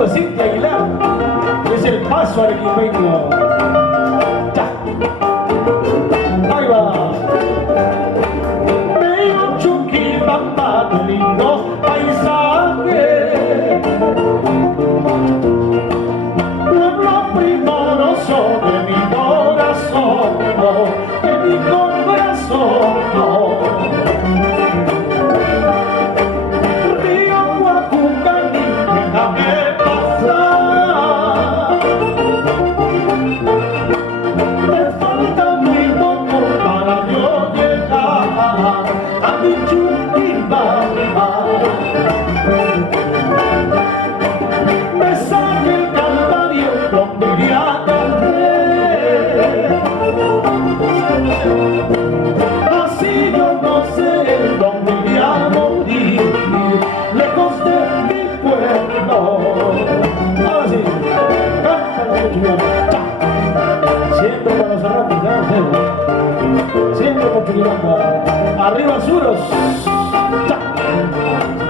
saludo de Cintia Aguilar, es el paso arequipeño. Ya. Ahí va. Veo Chuquibamba, tu lindo paisaje, pueblo primoroso de mi corazón, de mi corazón. Río Guacucaní, déjame pasar. Me falta muy poco para yo llegar a mi Chuquibamba. Me saque el Calvario donde iría a caer. Así yo no sé dónde iría a morir, lejos de mi pueblo. Ahora sí, cántalo mucho, siempre para los arranques, siempre con Chuquibamba. Arriba Suros.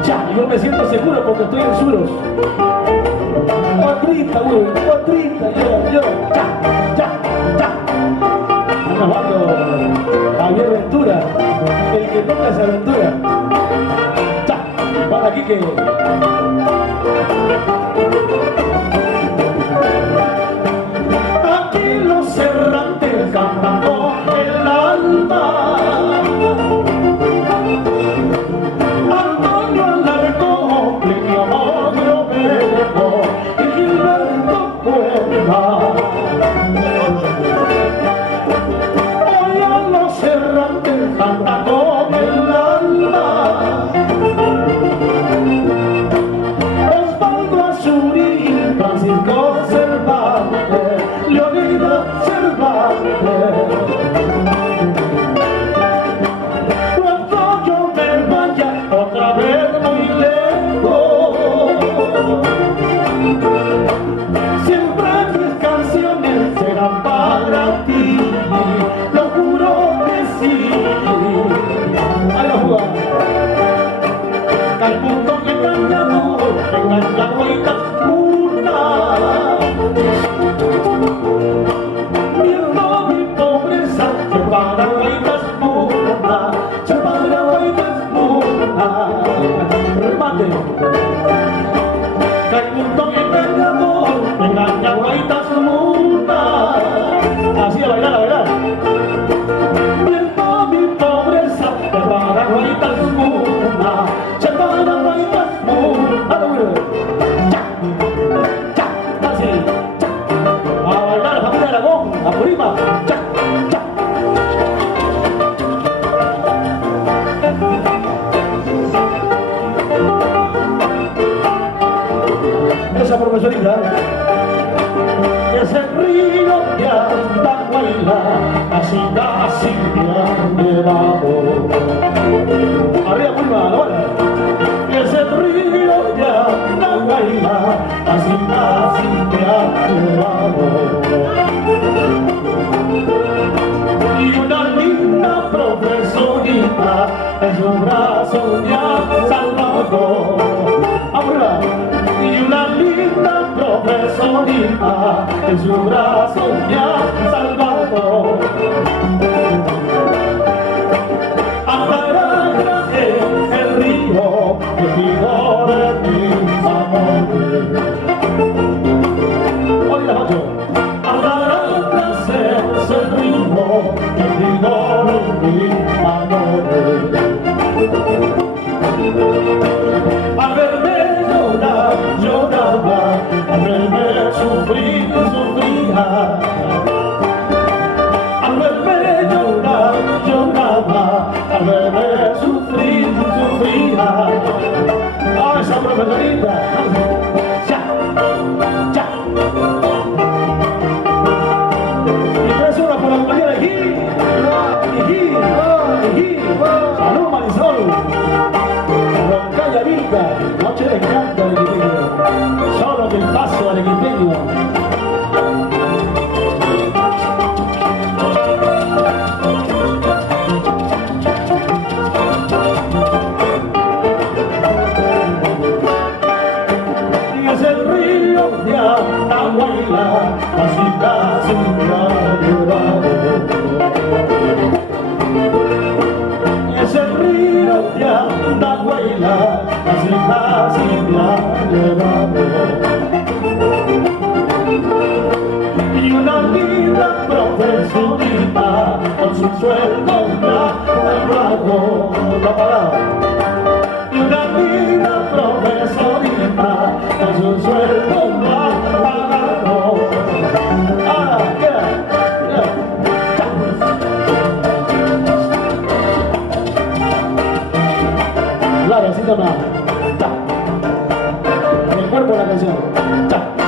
Ya, yo me siento seguro porque estoy en Suros. Cuatrita, güey, cuatrita, yo, ya. Anda jugando Javier Ventura, el que toca esa aventura. Ya, para aquí que... Aquí los errantes cantando el alma. Antonio Alarcón, Plinio Amor, Verbo y Gilberto Cueva. Hoy a los errantes canta con el alma. Osvaldo Azurín, Francisco Cervantes, Leonidas Cervantes. Cuando yo me vaya otra vez muy lejos, siempre mis canciones serán para ti, lo juro que sí. Ahí lo juega. Al punto que cantamos, que canta huellas una. Viendo mi pobreza, se para huellas una, se para huellas una. Remate. Que al punto que cantamos, que canta huellas una. Así a bailar, a bailar. Viendo mi pobreza, se para huellas una, se para huellas una. Ya, así, ya. A bailar la familia Aragón, a Purima, ya. Esa profesorita, ese río de Andahuayla, así me debajo. Arriba, Purima, la bola. Ese río de Andahuayla, así me debajo. Y una linda profesorita en su brazo me ha salvado. Arriba. Y una linda profesorita en su brazo me ha salvado. Andaraja es el río que vigora mis amores. Oiga, Macho. Andaraja es el río que vigora mis amores. Al verme llorar, lloraba, al verme sufrir, sufría. Al verme llorar, lloraba, al verme sufrir, sufría. ¡Ah, esa profesorita! ¡Ya! ¡Ya! Y tres horas para la compañía de Gil. ¡Salud, Marisol! Roncalla Vilca, noche de canto arequipeño, solo que el paso arequipeño. Y es el río escuela, casi me ha llevado. Y una linda profesorita con su sueldo ya pagado, no parado. Y una linda profesorita con su sueldo ya pagado. Ah, yeah, yeah. Claro, así toma. El cuerpo de la canción.